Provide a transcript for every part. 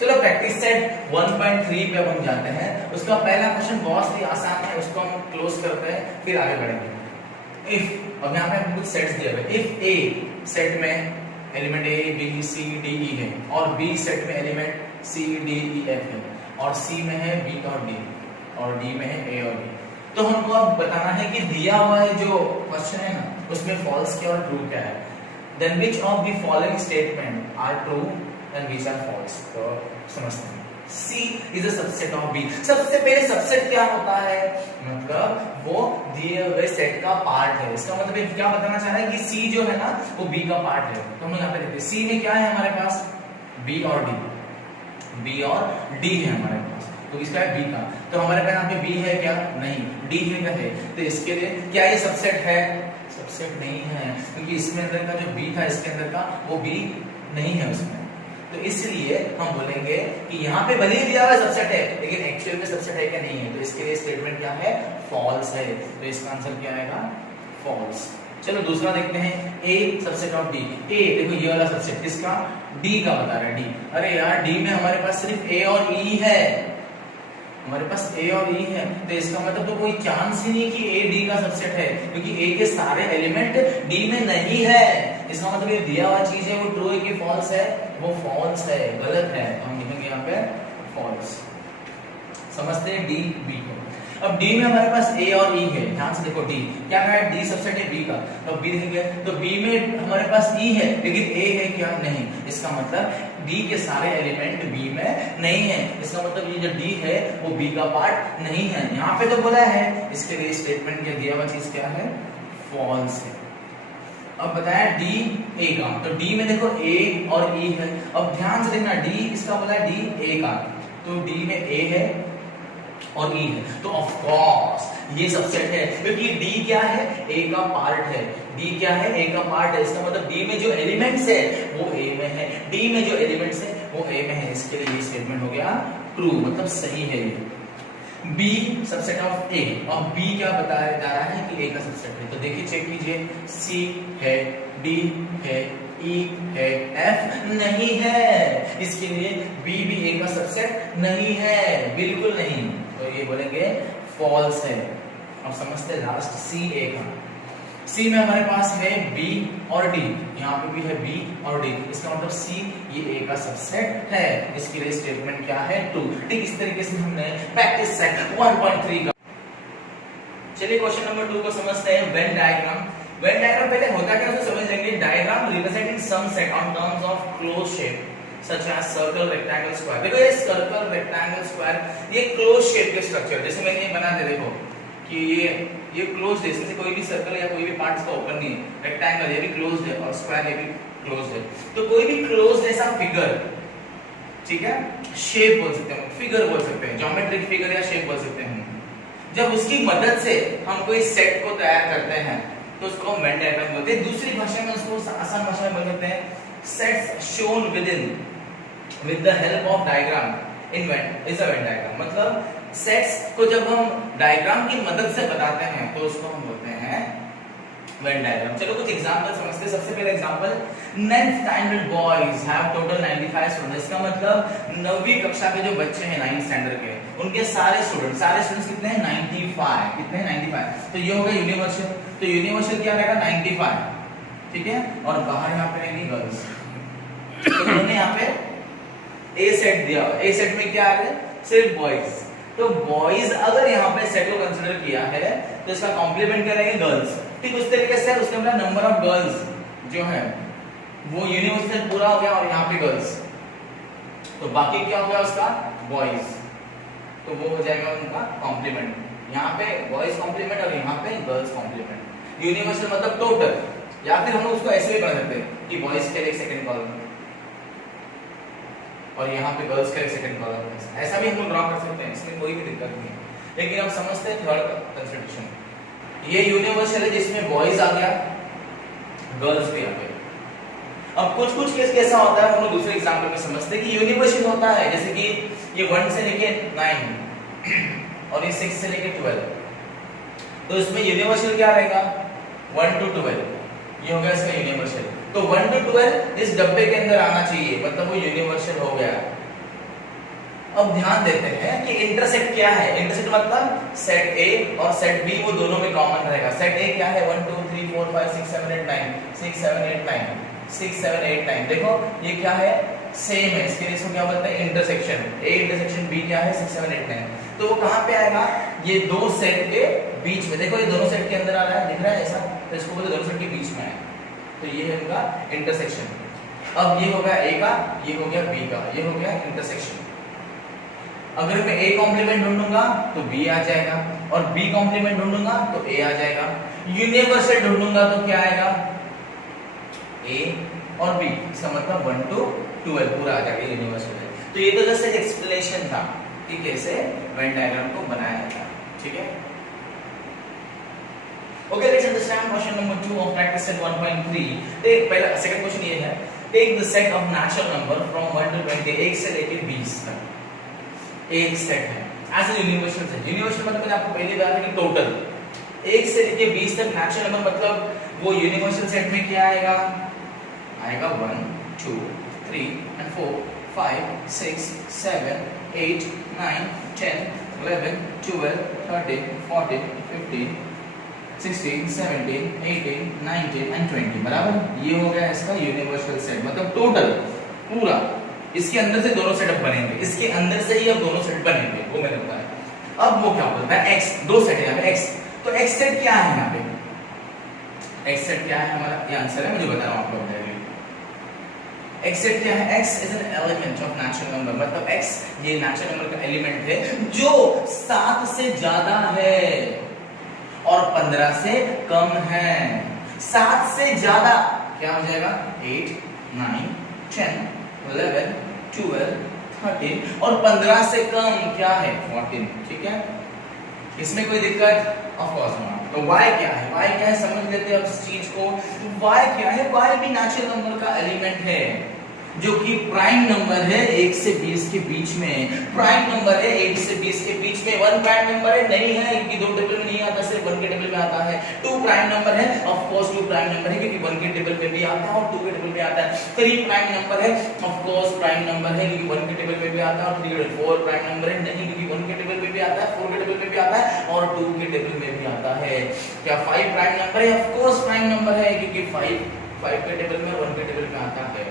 चलो practice set 1.3 पे अब हम जाते हैं। उसका पहला क्वेश्चन बहुत ही आसान है, उसको हम क्लोज करते हैं फिर आगे बढ़ेंगे। इफ, अब यहाँ पे कुछ सेट्स दिए हुए, इफ ए सेट में element A B C D E है और बी सेट में element C D E F है और सी में है बी और डी और डी में है ए और बी, तो हमको अब बताना है कि दिया हुआ है जो क्वेश्चन है ना उसमें फॉल्स क्या और ट्रू क्या है। Then which of the following statement are true and which are false. तो समझते हैं C is a subset of B। सबसे पहले सबसेट क्या होता है, मतलब वो दिए हुए सेट का पार्ट है। इसका मतलब क्या बताना चाह रहा है कि C जो है ना वो B का पार्ट है। तो हम यहाँ पे देखते हैं C में क्या है हमारे पास, B और D, B और D है हमारे पास, तो इसका है B का, तो हमारे पास यहाँ पे B है क्या, नहीं, D है क्या है, तो इसके लिए क्या ये सबसेट है, सबसेट नहीं है, क्योंकि इसमें अंदर का जो B था इसके अंदर का वो B नहीं है उसमें, तो इसलिए हम बोलेंगे कि यहाँ पे भले ही दिया हुआ सबसेट है लेकिन एक्चुअल में सबसेट है क्या नहीं है, तो इसके लिए स्टेटमेंट क्या है, फॉल्स है, तो इसका आंसर क्या आएगा, फॉल्स। चलो दूसरा देखते हैं, A subset of D। A देखो ये वाला सबसेट किसका, D का बता रहा है, D। अरे यार D में हमारे पास सिर्फ A और E है, हमारे पास A और E है, तो इसका मतलब तो कोई चांस ही नहीं कि A D का सबसेट है, क्योंकि A के सारे एलिमेंट D में नहीं है। इसका मतलब ये दिया हुआ चीज है वो ट्रू है कि फॉल्स है, वो फॉल्स है, गलत है, तो हम लिखेंगे यहाँ पे फॉल्स। समझते हैं D B को। अब D में हमारे पास A और E है, ध्यान से देखो D क्या है, D सबसेट है B का, तो B देखेंगे तो B में हमारे पास E है लेकिन A है क्या, नहीं, इसका मतलब D के सारे एलिमेंट B में नहीं है, इसका मतलब ये जो D है वो B का पार्ट नहीं है, यहाँ पे तो बोला है, इसके लिए स्टेटमेंट क्या दिया हुआ चीज क्या है, फॉल्स है। अब बताया D A का, तो D में देखो A और E है, अब ध्यान से देखना D इसका बोला है D A का, तो D में A है और E है, तो ऑफ कोर्स ये सबसेट है, क्योंकि D क्या है, A का पार्ट है, D क्या है, A का पार्ट है, इसका मतलब D में जो एलिमेंट्स है वो A में है, D में जो एलिमेंट्स है वो A में है, इसके लिए ये स्टेटमेंट हो गया ट्रू, मतलब सही है ये। B सबसेट ऑफ A, और B क्या बताया जा रहा है कि A का सबसेट है, तो देखिए चेक कीजिए, C है, D है, E है, F नहीं है, इसके लिए B भी A का सबसेट नहीं है, बिल्कुल नहीं, तो ये बोलेंगे फॉल्स है। अब समझते लास्ट C A का, C में हमारे पास है B और D, यहाँ पे भी है B और D, इसका मतलब C ये A का सबसेट है, इसके लिए स्टेटमेंट क्या है, ट्रू। ठीक इस तरीके से हमने प्रैक्टिस सेट 1.3 का। चलिए क्वेश्चन नंबर 2 को समझते हैं, वेन डायग्राम। वेन डायग्राम पहले होता क्या उसको समझ लेंगे। Diagram representing some set on terms of close shape such as circle, rectangle, square. देखो ये सर्कल, रेक्टेंगल, स्क्वायर ये क्लोज शेप के स्ट्रक्चर, जैसे मैंने ये बना दिया देखो कि ये क्लोज है, इसमें से कोई भी सर्कल या कोई भी पार्ट इसका ओपन नहीं है, रेक्टेंगल ये भी क्लोज्ड है और स्क्वायर ये भी क्लोज्ड है, तो कोई भी क्लोज्ड ऐसा फिगर, ठीक है, शेप बोल सकते हैं, फिगर बोल सकते हैं, ज्योमेट्रिक फिगर या शेप बोल सकते हैं, जब उसकी मदद से हम कोई सेट को तैयार करते हैं तो उसको हम वेन डायग्राम बोलते हैं। दूसरी भाषा में उसको आसान भाषा में बोल सकते हैं sets shown with the help of diagram in when is a Venn diagram. मतलब सेट्स को जब हम डायग्राम की मदद से बताते हैं तो उसको हम बोलते हैं वेन डायग्राम। चलो कुछ एग्जांपल समझते हैं। सबसे पहले example, 9th standard boys have total 95 students. इसका मतलब 9वीं कक्षा के जो बच्चे हैं 9th स्टैंडर्ड के, उनके सारे स्टूडेंट्स कितने हैं, 95, कितने हैं, 95। तो ये हो गया यूनिवर्सल, तो यूनिवर्सल क्या रहेगा, 95, ठीक है, और बाहर यहाँ पे रहेगी गर्ल्स। तो उन्होंने यहाँ पे ए सेट दिया, ए सेट में क्या आ गया, सिर्फ बॉयज, तो बॉयज अगर यहाँ पे सेट को कंसीडर किया है तो इसका कॉम्प्लीमेंट क्या रहेगा, गर्ल्स। ठीक उस तरीके से उसके अंदर नंबर ऑफ गर्ल्स जो है वो यूनिवर्सल पूरा हो गया और यहाँ पे गर्ल्स, तो बाकी क्या हो गया उसका, बॉयज, तो वो हो जाएगा उनका कॉम्प्लीमेंट, यहाँ पे बॉयज कॉम्प्लीमेंट और यहाँ पे गर्ल्स कॉम्प्लीमेंट। यूनिवर्सल मतलब टोटल, या फिर हम उसको ऐसे भी बना सकते हैं कि बॉयज के लिए एक सेकंड कॉलम और यहाँ पे गर्ल्स का एक सेकंड कॉलम, ऐसा भी हम लोग ड्रॉ कर सकते हैं, इसमें कोई भी दिक्कत नहीं है। लेकिन अब समझते हैं थर्ड कंसिडरेशन, ये यूनिवर्सल है जिसमें बॉयज आ गया, गर्ल्स भी आ गए। अब कुछ केस कैसा होता है हम लोग दूसरे एग्जांपल में समझते हैं कि यूनिवर्सल होता है, जैसे कि ये 1 से लेके 9 और ये 6 से लेके 12, तो इसमें यूनिवर्सल क्या रहेगा, 1 to 12, ये हो गया इसका यूनिवर्सल। तो 1 to 12 इस डब्बे के अंदर आना चाहिए, मतलब वो यूनिवर्सल हो गया, अब ध्यान देते हैं कि इंटरसेक्ट क्या है। इंटरसेक्ट मतलब सेट ए और सेट बी वो दोनों में कॉमन रहेगा। सेट ए क्या है 1 2 3 4 5 6 7 8 9 6 7 8 9 6 7 8 9। देखो ये क्या है सेम है, इसके लिए इसको क्या बोलते हैं इंटरसेक्शन। ए इंटरसेक्शन बी क्या है 6 7 8 9। तो वो कहां पे आएगा ये दो सेट के बीच में। देखो ये दोनों सेट के अंदर आ रहा है, दिख रहा है ऐसा, तो इसको बोलते हैं दोनों सेट के बीच में है, तो ये है उनका इंटरसेक्शन। अब ये हो गया ए का, ये हो गया बी का, ये हो गया इंटरसेक्शन। अगर मैं ए कॉम्प्लीमेंट ढूंढूंगा तो बी आ जाएगा, और बी कॉम्प्लीमेंट ढूंढूंगा तो ए आ जाएगा। यूनिवर्सल ढूंढूंगा तो क्या आएगा ए और बी, इसका मतलब 1 to 12 पूरा आ जाएगा यूनिवर्सल है। तो ये तो जस्ट एक एक्सप्लेनेशन था कि कैसे वेन डायग्राम को बनाया जाता है, ठीक है। Okay, let's understand question number 2 of practice set 1.3। Take पहला सेकंड क्वेश्चन ये है, take the set of natural number from 1 to 20, 1 से लेके 20 तक एक सेट है as a universal set. Universal मतलब मैंने आपको पहले बताया था कि टोटल 1 से लेके 20 तक नेचुरल नंबर मतलब वो यूनिवर्सल सेट में क्या आएगा 1 2 3 and 4 5 6 7 8 9 10 11 12 13 14 15 16 17 18 19 and 20 बराबर। ये हो गया इसका यूनिवर्सल सेट मतलब टोटल पूरा। इसके अंदर से दोनों सेटअप बनेंगे, इसके अंदर से ही अब दोनों सेट बनेंगे, वो मैंने बताया। अब वो क्या बोलता है x, दो सेट है यहाँ पे x, तो x सेट क्या है यहाँ पे, x सेट क्या है हमारा, ये आंसर है, मुझे बता रहा हूँ आपको बताइए। x सेट क्या है, x is an element of natural number, मतलब x ये नेचुरल नंबर का एलिमेंट है जो 7 से ज्यादा है और 15 से कम है। 7 से ज्यादा क्या हो जाएगा 8 9 10 11 12 13 और 15 से कम क्या है 14, ठीक है। इसमें कोई दिक्कत ऑफ कोर्स नॉट। तो y क्या है, y क्या है समझ लेते हैं उस चीज को। y क्या है, y भी नेचुरल नंबर का एलिमेंट है जो कि प्राइम नंबर है 1 से 20 के बीच में। प्राइम नंबर है 1 से 20 के बीच में। 1 प्राइम नंबर है नहीं है क्योंकि 2 टेबल में नहीं आता, सिर्फ 1 के टेबल में आता है। 2 प्राइम नंबर है, ऑफ कोर्स 2 प्राइम नंबर है क्योंकि 1 के टेबल में भी आता है और 2 के टेबल में आता है। 3 प्राइम नंबर है, ऑफ कोर्स प्राइम नंबर है क्योंकि 1 के टेबल में भी आता है और 3 के 4 प्राइम नंबर है नहीं क्योंकि 1 के टेबल में भी आता है, 4 के टेबल में भी आता है और 2 के टेबल में भी आता है। क्या 5 प्राइम नंबर है, ऑफ कोर्स प्राइम नंबर है क्योंकि 5 के टेबल में 1 के टेबल में आता है,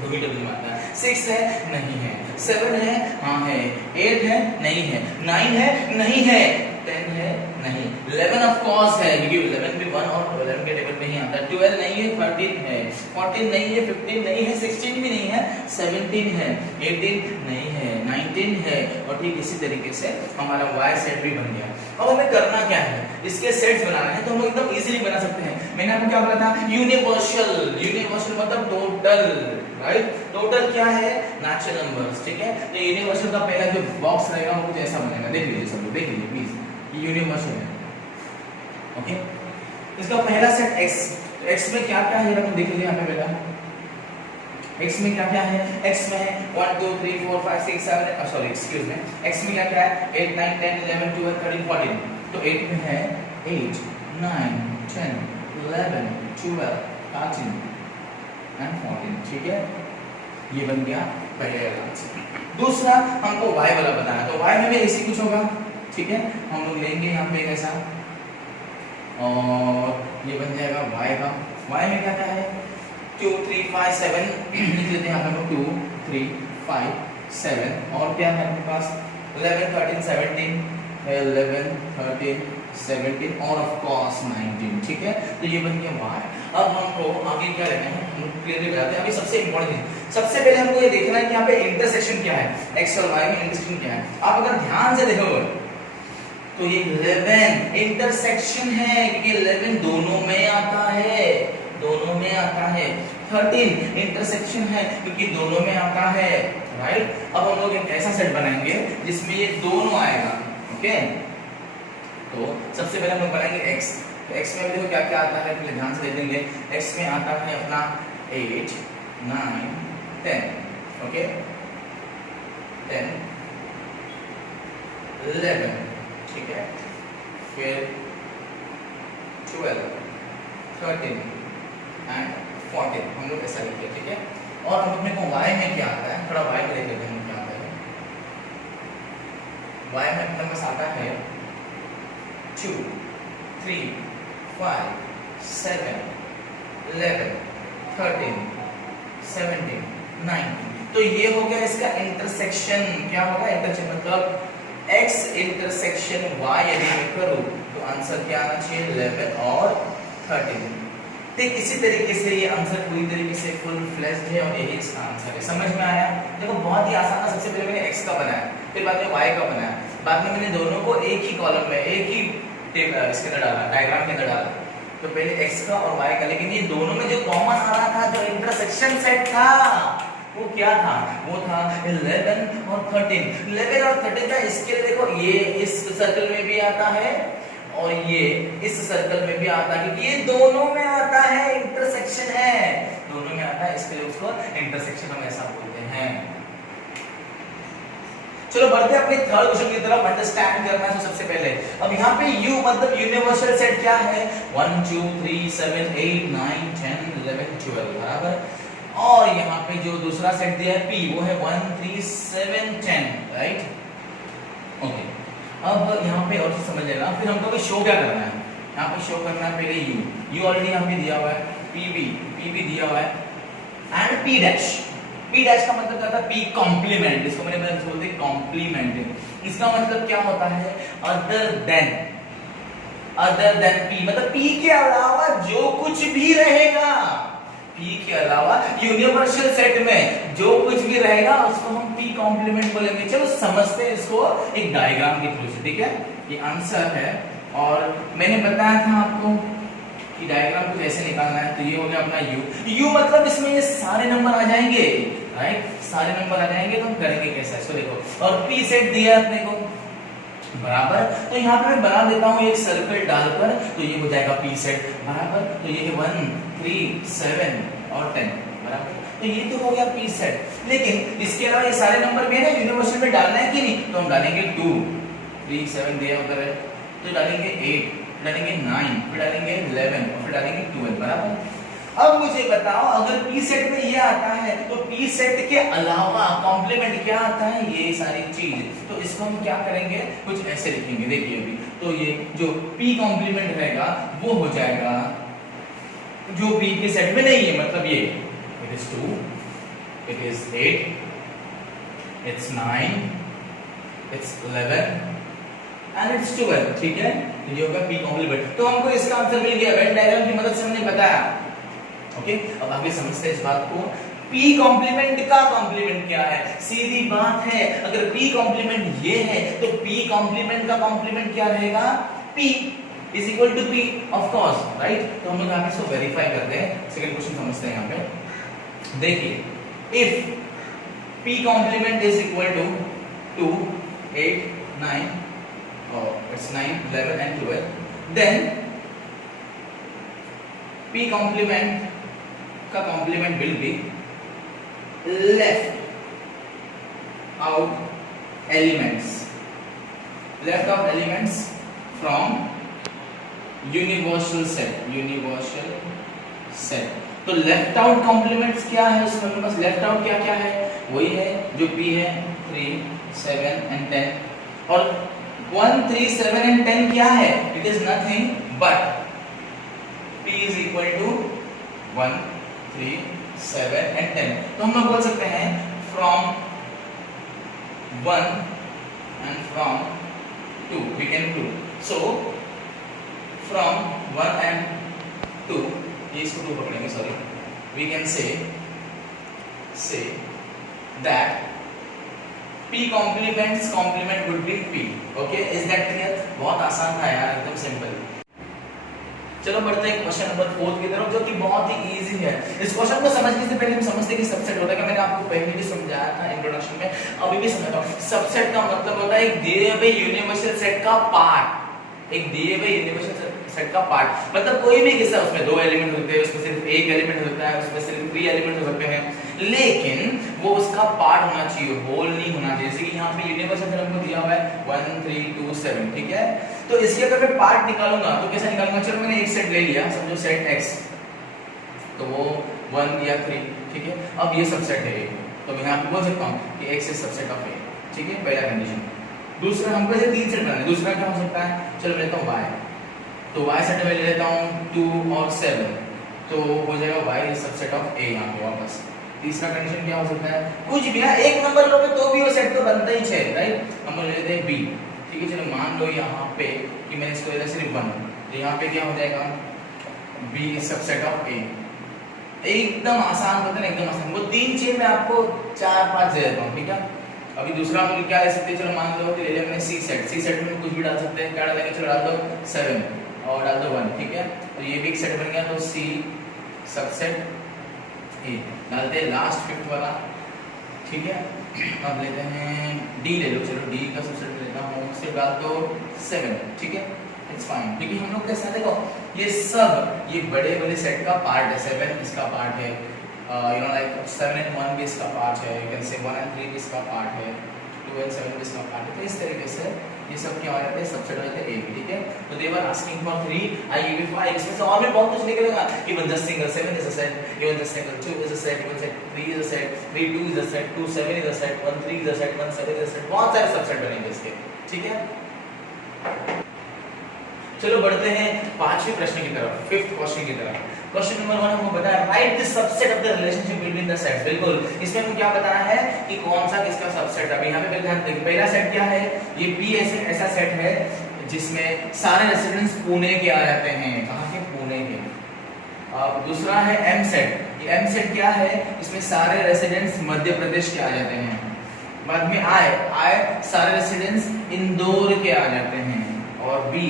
2 के टेबल में आता है। 6 है नहीं है, 7 है हाँ है, 8 है नहीं है, 9 है नहीं है, 10 है नहीं, 11 ऑफ कोर्स है क्योंकि 11 भी 1 और 11 के टेबल में ही आता है। 12 नहीं है, 13 है, 14 नहीं है, 15 नहीं है, 16 भी नहीं है, 17 है, 18 नहीं है, 19 है और ठीक इसी तरीके से हमारा y सेट भी बन गया। अब हमें करना क्या है, इसके सेट्स बनाने हैं तो हम एकदम इजीली बना सकते हैं। मैंने आपको क्या बोला था यूनिवर्सल, यूनिवर्सल मतलब टोटल, राइट। टोटल क्या है नेचुरल नंबर्स, ठीक है। तो यूनिवर्सल का पहला जो बॉक्स रहेगा वो कुछ ऐसा बनेगा, देख लीजिए सब लोग, देख लीजिए प्लीज, ये यूनिवर्सल है, ओके। इसका पहला सेट x, x में क्या क्या है हम देख लीजिए यहाँ पे बेटा। x में क्या क्या है, x में है 1 2 3 4 5 6 7 सॉरी एक्सक्यूज मी, x में क्या क्या है 8 9 10 11 12 13 14। तो 8 में है 8 9 10 11 12 13 and 14, ठीक है। ये बन गया पहले आंसर। दूसरा हमको y वाला बताना, तो y में भी ऐसे कुछ होगा, ठीक है। हम लोग लेंगे यहाँ पे ऐसा और ये बन जाएगा y का। y में क्या क्या है 2 3 5 7 लिख लेते हैं यहाँ पे 2 3 5 7 और क्या है अपने पास 11 13 17 11 13 17 और ऑफ कोर्स 19, ठीक है। तो ये बन गया y। अब हमको आगे क्या लेना है, हम क्लियरली बताते हैं। अभी सबसे इंपॉर्टेंट चीज, सबसे पहले हमको ये देखना है कि यहाँ पे इंटरसेक्शन क्या है, x और y में इंटरसेक्शन क्या है। आप अगर ध्यान से देखोगे तो ये 11 इंटरसेक्शन है क्योंकि 11 दोनों में आता है, दोनों में आता है। 13 इंटरसेक्शन है क्योंकि दोनों में आता है, राइट। अब हम लोग एक ऐसा सेट बनाएंगे जिसमें ये दोनों आएगा, ओके। तो सबसे पहले हम लोग बनाएंगे x। तो x में देखो क्या क्या आता है, पहले ध्यान से देख लेंगे। x में आता है अपना 8 9 10, ओके, 10 11, ठीक है, फिर 12 13 एंड 14 हम लोग ऐसा लिखते हैं, ठीक है। और अब अपने को y में क्या आता है, थोड़ा y में देख लेते हैं क्या आता है। y में अपने पास आता है 2 3 5 7 11 13 17 19। तो ये हो गया इसका इंटरसेक्शन। क्या होगा इंटरसेक्शन मतलब x इंटरसेक्शन y यदि मैं करूं तो आंसर क्या आना चाहिए 11 और 13। ठीक इसी तरीके से ये आंसर पूरी तरीके से फुल फ्लेश्ड है और यही इसका आंसर है। समझ में आया? देखो बहुत ही आसान था। सबसे पहले मैंने x का बनाया, फिर बाद में y का बनाया, बाद में मैंने दोनों को एक ही कॉलम में एक ही इसके अंदर डाला, डायग्राम के अंदर डाला। तो पहले x का और y का, लेकिन ये दोनों में जो कॉमन आ रहा था, जो इंटरसेक्शन सेट था, वो क्या था? वो था 11 और 13। 11 और 13 का इसके लिए देखो ये इस सर्कल में भी आता है और ये इस सर्कल में भी आता है, क्योंकि ये दोनों में आता है, इंटरसेक्शन है, दोनों में आता है, इसके लिए उसको इंटरसेक्शन हम ऐसा बोलते हैं। चलो बढ़ते हैं अपने थर्ड क्वेश्चन की तरफ। अंडरस्टैंड करना है सबसे पहले। अब यहाँ पे U मतलब यूनिवर्सल सेट क्या है? 1 2 3 7 8 9 10 11 12 बराबर। और यहाँ पे जो दूसरा सेट दिया है P वो है 1 3 7 10 राइट। ओके अब यहाँ पे और समझ लेना, फिर हमको भी शो क्या करना है। यहाँ पे शो करना है पहले U ऑलरेडी यहाँ पे दिया हुआ है, P भी दिया हुआ है and P dash. P dash का मतलब क्या था? P complement. इसको मैंने बोलते हैं कॉम्प्लीमेंट। इसका मतलब क्या होता है? अदर देन P मतलब P के अलावा जो कुछ भी रहेगा, P के अलावा यूनिवर्सल सेट में जो कुछ भी रहेगा उसको हम P कॉम्प्लीमेंट बोलेंगे। चलो समझते हैं इसको एक डायग्राम के थ्रू से, ठीक है? ये आंसर है और मैंने बताया था आपको कि डायग्राम कुछ ऐसे निकालना है। तो ये हो गया अपना U मतलब इसमें ये सारे नंबर आ जाएंगे, राइट? सारे नंबर आ जाएंगे। तो हम करेंगे कैसा इसको देखो। और P सेट दिया है अपने को बराबर, तो यहाँ पे मैं बना देता हूँ एक सर्कल डालकर, तो ये हो जाएगा P सेट बराबर। तो ये है 1 3 7 और 10 बराबर। तो ये तो हो गया P सेट। लेकिन इसके अलावा ये सारे नंबर भी है ना यूनिवर्सल में डालना है कि नहीं? तो हम डालेंगे 2 3 7 दिया उधर है, तो डालेंगे 8, डालेंगे 9, फिर डालेंगे 11 और फिर डालेंगे 12 बराबर। अब मुझे बताओ अगर P सेट में ये आता है तो P सेट के अलावा कॉम्प्लीमेंट क्या आता है? ये सारी चीज। तो इसको हम क्या करेंगे? कुछ ऐसे लिखेंगे, देखिए अभी। तो ये जो P कॉम्प्लीमेंट रहेगा वो हो जाएगा जो P के सेट में नहीं है, मतलब ये it is 2, it is 8, it's 9, it's 11 and it's 12, ठीक है? ये होगा P कॉम्प्लीमेंट। तो हमको इसका आंसर मिल गया वेन डायग्राम की मदद से हमने बताया। ओके अब आगे समझते हैं इस बात को। P कॉम्प्लीमेंट का कॉम्प्लीमेंट क्या है? सीधी बात है, अगर P कॉम्प्लीमेंट ये है तो P कॉम्प्लीमेंट का कॉम्प्लीमेंट क्या रहेगा? P is equal to P of course, right? तो हम लोग यहाँ पे इसको वेरीफाई करते हैं। सेकंड क्वेश्चन समझते हैं यहाँ पे। देखिए if P complement is equal to 2 8 9 it's 9 11 and 12, then P complement का complement will be left out elements from universal set। तो लेफ्ट आउट कॉम्प्लीमेंट्स क्या है उसमें? अपने पास लेफ्ट आउट क्या क्या है? वही है जो P है 3 7 and 10 और 1 3 7 and 10 क्या है? It is nothing but P is equal to 1 3 7 and 10। तो हम लोग बोल सकते हैं from 1 and from 2 we can do। so from 1 and 2 ये इसको 2 पकड़ेंगे, sorry, we can say that P complement would be P। okay is that clear? बहुत आसान था यार, एकदम सिंपल। चलो बढ़ते हैं क्वेश्चन नंबर 4 की तरफ, जो कि बहुत ही इजी है। इस क्वेश्चन को समझने से पहले हम समझते हैं कि सबसेट होता है। मैंने आपको पहले भी समझाया था इंट्रोडक्शन में, अभी भी समझाता हूं। सबसेट का मतलब होता है एक दिए हुए यूनिवर्सल सेट का पार्ट, एक दिए हुए यूनिवर्सल सेट का पार्ट। मतलब कोई भी किस्सा, उसमें 2 एलिमेंट होते हैं, उसमें सिर्फ एक एलिमेंट होता है, उसमें सिर्फ 3 एलिमेंट हो सकते हैं, लेकिन वो उसका पार्ट होना चाहिए, होल नहीं होना चाहिए। जैसे कि यहाँ पे यूनिवर्सल सेट हमको दिया हुआ है 1 3 2 7, ठीक है? तो इसके अगर मैं पार्ट निकालूंगा तो कैसे निकालूंगा? चलो मैंने एक सेट ले लिया, समझो सेट x, तो वो 1 या 3, ठीक है? अब ये सबसेट है, तो मैं यहाँ पे बोल सकता हूँ कि x is subset of a, ठीक है? पहला कंडीशन। दूसरा हमको ऐसे 3 सेट बनाने, दूसरा क्या हो सकता है, चलो मैं लेता हूँ y, तो y सेट में ले लेता हूँ 2 और 7, तो हो जाएगा y is subset of a यहाँ पे वापस। तीसरा कंडीशन क्या हो सकता है, कुछ भी ना एक नंबर लोगे तो भी वो सेट तो बनता ही है, राइट। हम ले लेते हैं b, ठीक है। चलो मान लो यहाँ पे कि मैंने इसको ले लिया सिर्फ 1, तो यहाँ पे क्या हो जाएगा, b is subset of a। एकदम आसान होता है ना, एकदम आसान। वो 3 चेन में आपको 4-5 दे देता हूँ, ठीक है। अभी दूसरा हम क्या ले सकते हैं, चलो मान लो कि ले लिया मैंने सी सेट में कुछ भी डाल सकते हैं, क्या डालेंगे, चलो डाल दो 7 और डाल दो 1, ठीक है। तो ये भी एक सेट बन गया, तो सी सबसेट ए डालते हैं लास्ट फिफ्थ वाला, ठीक है। अब लेते हैं डी, ले लो, चलो डी का सबसेट लेता हूँ, सिर्फ डाल दो 7, ठीक है, इट्स फाइन। क्योंकि हम लोग कैसा देखो ये सब ये बड़े बड़े सेट का पार्ट है, 7 इसका पार्ट है, you know like 7 and 1 भी इसका पार्ट है, you can say 1 and 3 भी इसका पार्ट है, 2 and 7 भी इसका पार्ट है। तो इस तरीके से ये सब क्या हो जाते हैं, सबसेट हो जाते हैं ए बी, ठीक है। तो they were asking for 3, I give you 5, इसमें से और भी बहुत कुछ निकलेगा। Even just single 7 is a set, even just single 2 is a set, even set 3 is a set, 3 2 is a set, 2 7 is a set, 1 3 is a set, 1 7 is a set, बहुत सारे subset बनेंगे इसके, ठीक है। चलो बढ़ते हैं पांचवें प्रश्न की तरफ, फिफ्थ क्वेश्चन की तरफ। क्वेश्चन नंबर 1 हमको बताया right the subset of the relationship between the sets. बिल्कुल, इसमें हमको क्या बताना है कि कौन सा किसका सबसेट है। अभी यहाँ पे ध्यान देखिए, पहला सेट क्या है, ये पी ऐसा सेट है जिसमें सारे रेसिडेंट्स पुणे के आ जाते हैं, कहाँ के, पुणे के। अब दूसरा है एम सेट, ये एम सेट क्या है, इसमें सारे रेसिडेंट्स मध्य प्रदेश के आ जाते हैं। बाद में आई सारे रेसिडेंट्स इंदौर के आ जाते हैं, और बी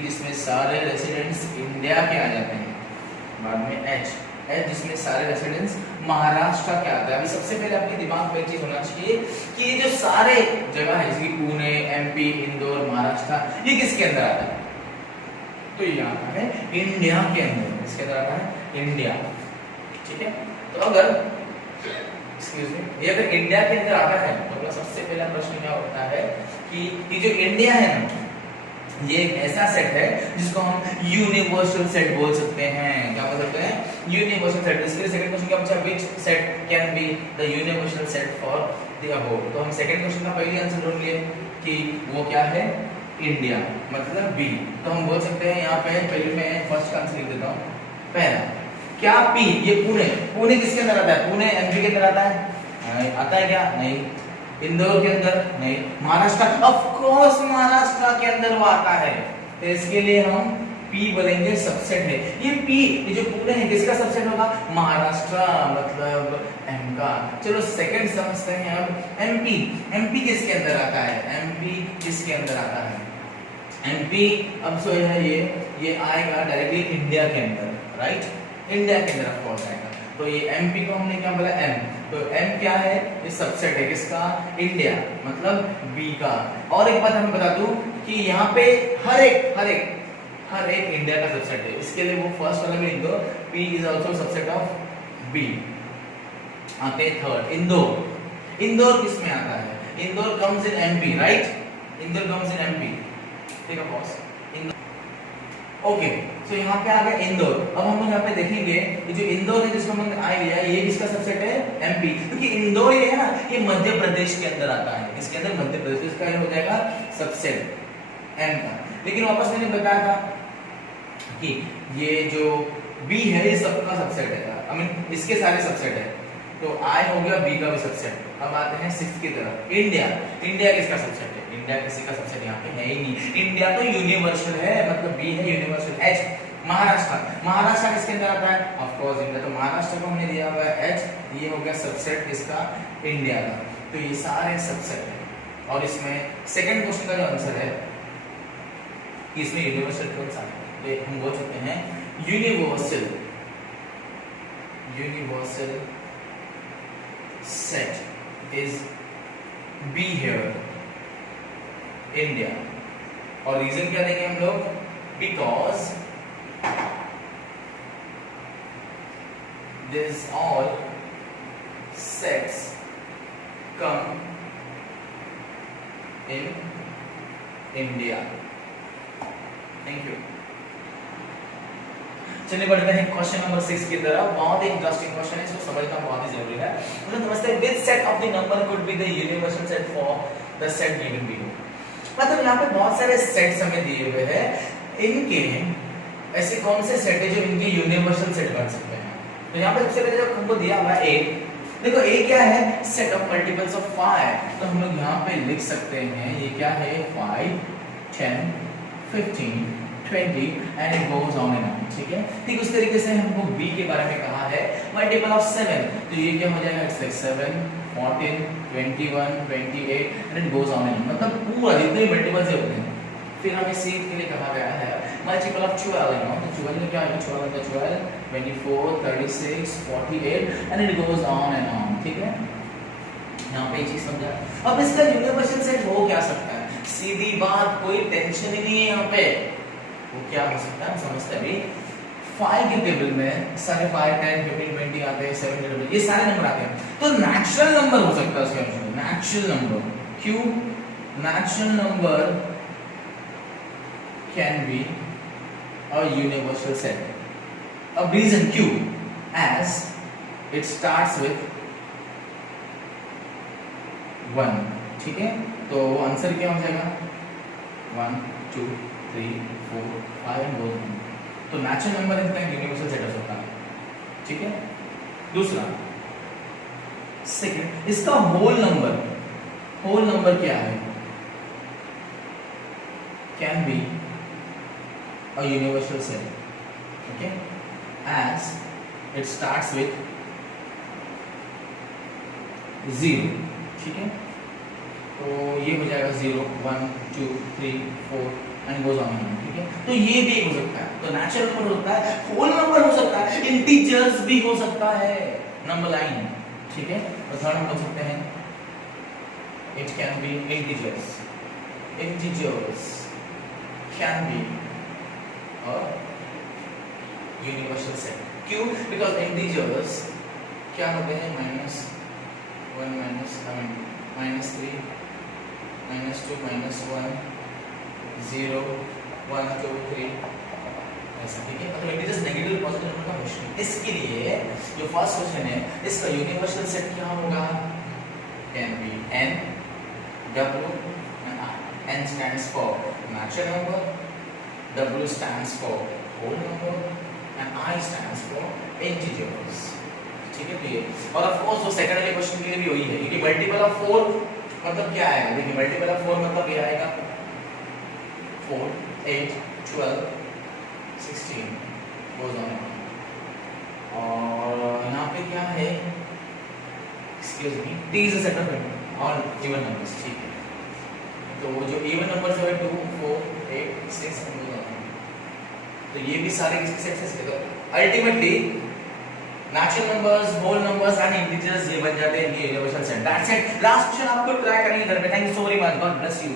जिसमें सारे रेसिडेंट्स इंडिया के आ जाते हैं। बाद में एच जिसमें सारे रेसिडेंट्स महाराष्ट्र के आता है। अभी सबसे पहले आपके दिमाग में एक चीज होना चाहिए कि ये जो सारे जगह है जैसे पुणे, एमपी, इंदौर, महाराष्ट्र, ये किसके अंदर आता है, तो ये आता है इंडिया के अंदर। इसके अंदर आता है इंडिया, ठीक है। तो अगर एक्सक्यूज मी, ये अगर इंडिया के अंदर आता है तो सबसे पहला प्रश्न क्या होता है कि ये जो इंडिया है ना, ये एक ऐसा सेट है जिसको हम यूनिवर्सल सेट बोल सकते हैं। क्या बोल सकते हैं, यूनिवर्सल सेट। इसके लिए सेकंड क्वेश्चन क्या पूछा, which set can be the universal set for the above. तो हम सेकंड क्वेश्चन का पहले आंसर ढूंढ लिए कि वो क्या है, इंडिया, मतलब बी। तो हम बोल सकते हैं यहाँ पे पहले मैं फर्स्ट का आंसर लिख देता हूँ। पहला क्या, पी, ये पुणे किसके अंदर आता है, पुणे एमपी के अंदर आता है, आता है क्या, नहीं। इंदौर के अंदर, नहीं। महाराष्ट्र, ऑफ कोर्स महाराष्ट्र के अंदर वो आता है, तो इसके लिए हम P बोलेंगे, सबसेट है ये P। ये जो पुणे है किसका सबसेट होगा, महाराष्ट्र, मतलब M का। चलो सेकंड समझते हैं अब MP किसके अंदर आता है, MP किसके अंदर आता है, MP अब जो है ये आएगा डायरेक्टली इंडिया के अंदर, राइट, इंडिया के अंदर ऑफ कोर्स आएगा। तो ये MP को हमने क्या बोला, M। तो M क्या है, ये सबसेट है किसका, इंडिया, मतलब B का। और एक बात मैं बता दूं कि यहाँ पे हर एक इंडिया का सबसेट है, इसके लिए वो फर्स्ट वाला में लिख दो, P is also subset of B। आते हैं थर्ड, इंदौर किस में आता है, Indore comes in MP, right, Indore comes in MP, ठीक है बॉस। ओके, सो यहाँ पे आ गया इंदौर। अब हम लोग यहाँ पे देखेंगे ये जो इंदौर है जिसको हमने आई लिया, ये किसका सबसेट है, एमपी। क्योंकि इंदौर ये है ना, ये मध्य प्रदेश के अंदर आता है, इसके अंदर मध्य प्रदेश, इसका हो जाएगा सबसेट एम का। लेकिन वापस मैंने बताया था कि ये जो बी है ये सबका सबसेट है, आई मीन इसके सारे सबसेट है। तो आई हो गया बी का भी सबसेट। अब आते हैं सिक्स्थ की तरफ, इंडिया किसका सबसेट है, इंडिया किसी का सबसेट यहाँ पे है ही नहीं। इंडिया तो यूनिवर्सल है, मतलब बी है यूनिवर्सल। एच महाराष्ट्र किसके अंदर आता है, ऑफ कोर्स इंडिया, तो महाराष्ट्र को हमने दिया हुआ है एच, ये हो गया सबसेट किसका, इंडिया का। तो ये सारे सबसेट है। और इसमें सेकंड क्वेश्चन का जो आंसर है कि इसमें यूनिवर्सल कौन सा है, हम बोल सकते हैं universal set is be here, India. और रीजन क्या देंगे हम लोग, because this all sets come in India. Thank you. चलिए बढ़ते हैं क्वेश्चन नंबर 6 की तरफ। बहुत ही इंटरेस्टिंग क्वेश्चन है, इसको समझना बहुत ही जरूरी है। मतलब समझते हैं, which set of the number could be the universal set for the set given below। मतलब यहाँ पे बहुत सारे सेट्स हमें दिए हुए हैं, इनके ऐसे कौन से सेट है जो इनके यूनिवर्सल सेट बन सकते हैं। तो यहाँ पे सबसे पहले जो हमको दिया हुआ है ए, देखो ए क्या है, सेट ऑफ मल्टीपल्स ऑफ 5, तो हम लोग यहाँ पे लिख सकते हैं ये क्या है 5, 10, 15, 20 and it goes on and on, ठीक है। ठीक उस तरीके से हमको बी के बारे में कहा है मल्टीपल ऑफ 7, तो ये क्या हो जाएगा, it's like 7, 14, 21, 28 and it goes on and on, मतलब पूरा जितने भी मल्टीपल्स होते हैं। फिर हमें सी के लिए कहा गया है मल्टीपल ऑफ 12, यू नो, तो 12 में क्या है, 12 का 12, 24, 36, 48 and it goes on and on, ठीक है। यहाँ पे ये चीज समझा। अब इसका यूनिवर्सल सेट हो क्या सकता है, सीधी बात, कोई टेंशन ही नहीं है यहाँ पे। वो क्या हो सकता है, समझते हैं अभी। 5 के टेबल में सारे 5, 10, 15, 20 आते हैं, 7 के टेबल ये सारे नंबर आते हैं, तो नेचुरल नंबर हो सकता है उसके अनुसार, नेचुरल नंबर, क्यों, natural number can be a universal set. A reason Q, as it starts with 1, ठीक है। तो आंसर क्या हो जाएगा 1, 2, 3, 4, 5 एंड गोज ऑन। तो नेचुरल नंबर इनका यूनिवर्सल सेट हो सकता है, ठीक है। दूसरा, सेकंड, इसका होल नंबर क्या है, can be a universal set, okay, as it starts with 0, ठीक है। तो ये हो जाएगा 0, 1, 2, 3, 4 एंड गोज ऑन, ठीक है। तो ये भी हो सकता है, तो नेचुरल नंबर होता है, होल नंबर हो सकता है, इंटीजर्स भी हो सकता है, नंबर लाइन, ठीक है। तो थर्ड हम बोल सकते हैं it can be integers can be a universal set, क्यों, बिकॉज इंटीजर्स क्या होते हैं, -1, -3, -2, -1, 0, 1, 2, 3 ऐसा, ठीक है। मतलब इंटीजर्स नेगेटिव पॉजिटिव नंबर का क्वेश्चन, इसके लिए जो फर्स्ट क्वेश्चन है इसका यूनिवर्सल सेट क्या होगा, can be n, w and i. n stands for natural number, w stands for whole number and I stands for integers, ठीक है। तो ये, और ऑफ कोर्स जो सेकंड वाले क्वेश्चन के लिए भी वही है, क्योंकि मल्टीपल ऑफ 4 मतलब क्या आएगा, देखिए मल्टीपल ऑफ 4 मतलब ये आएगा 4, 8, 12, 16 गोज ऑन। और यहाँ पे क्या है, excuse me, t is a set of all even numbers, ठीक है। तो वो जो इवन नंबर्स है 2, 4, 8, 6 एंड गोज ऑन, तो ये भी सारे किसके सेट से, तो ultimately natural numbers, whole numbers and integers ये बन जाते हैं ये universal set. That's it, last question आपको ट्राई करेंगे घर पे। Thank you so very much, God bless you.